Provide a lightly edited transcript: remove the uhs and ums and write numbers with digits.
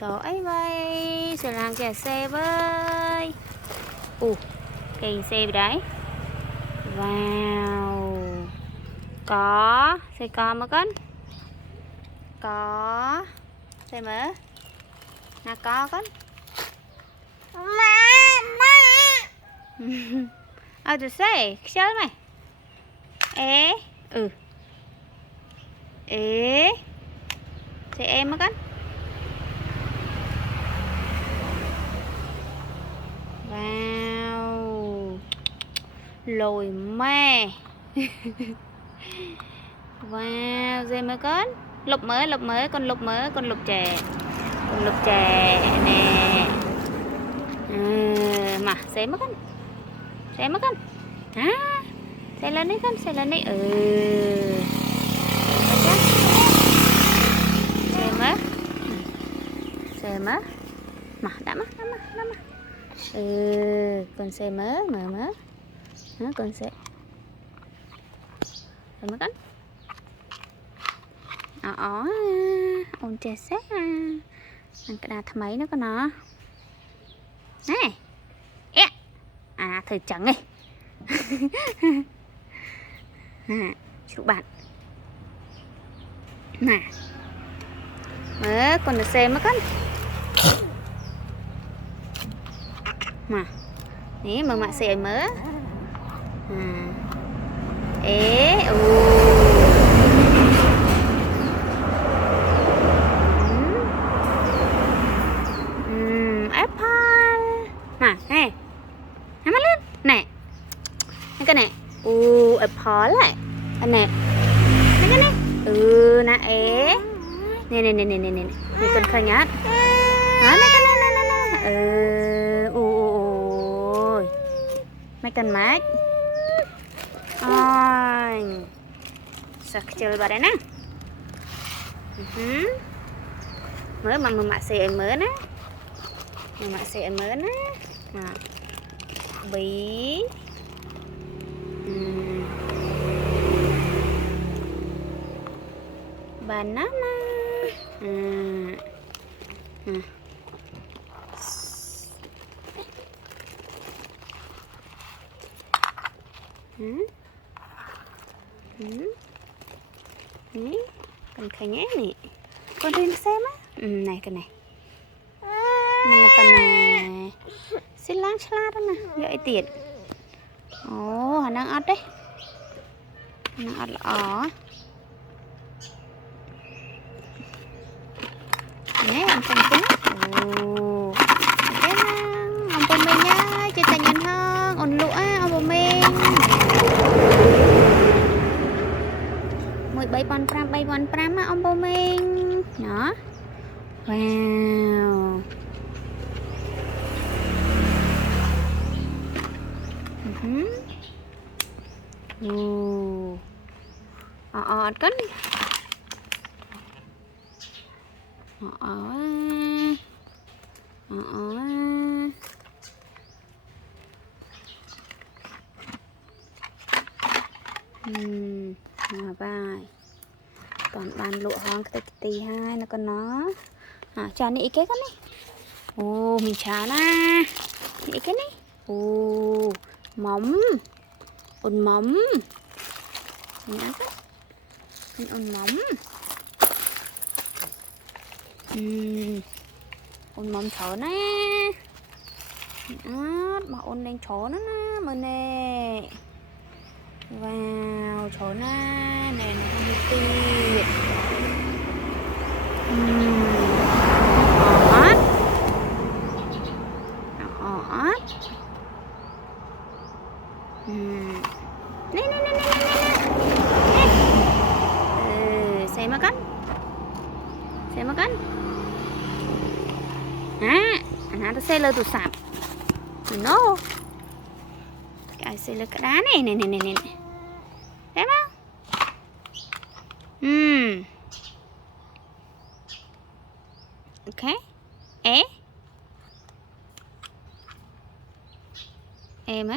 số ấy vậy sẽ làm kẻ xe với cây xe đấy. Wow, có xe con mà con có xe mở là có con tôi xe chơi mày ế ế xe em mà con. Wow, lồi me. Wow, dê mới con lục mới con lục mới con lục trẻ nè. Mà xe mất con xe lên đi con xe lên đi xe mất mà đã mất con xe mở con xe mất con ôn trẻ xét ăn cái đà thầm ấy nữa con nó này thử trắng đi. Chụp bạn nè mở con được xe mất con mà ní mà mạ xe mở apple mà nè hãy mắt lên nè cái này apple lại anh nè cái này nè nè cần khai nhát nè mấy cần mát kecil badan nah mới mà mạ xe mới nè mạ xe mới nè bí banana con khai nhé nè con đi xem á này cái này mình là phần này xin láng đó nè gợi tiền hắn đang ớt đấy hắn đang ớt lỏ nè anh xem tính cái ông bông mình nhá chơi tay nhân hơn ổn lụa ông bông mình 3 bon 5 á ông bố mình đó. Wow, con bài còn bàn lụa hoang cái tì hai nó con nó trà nị cái con này mình trà na nị cái này mắm ôn mắm mình ăn cái mình ôn mắm ôn mắm chó nè mà ôn lên chó nó nè mà nè. Wow, chó nè này nó không tiệt nè xem mà cắn anh ta xe lơ tụt sạp nó cái xe lơ cái đá này nè thấy không ok em á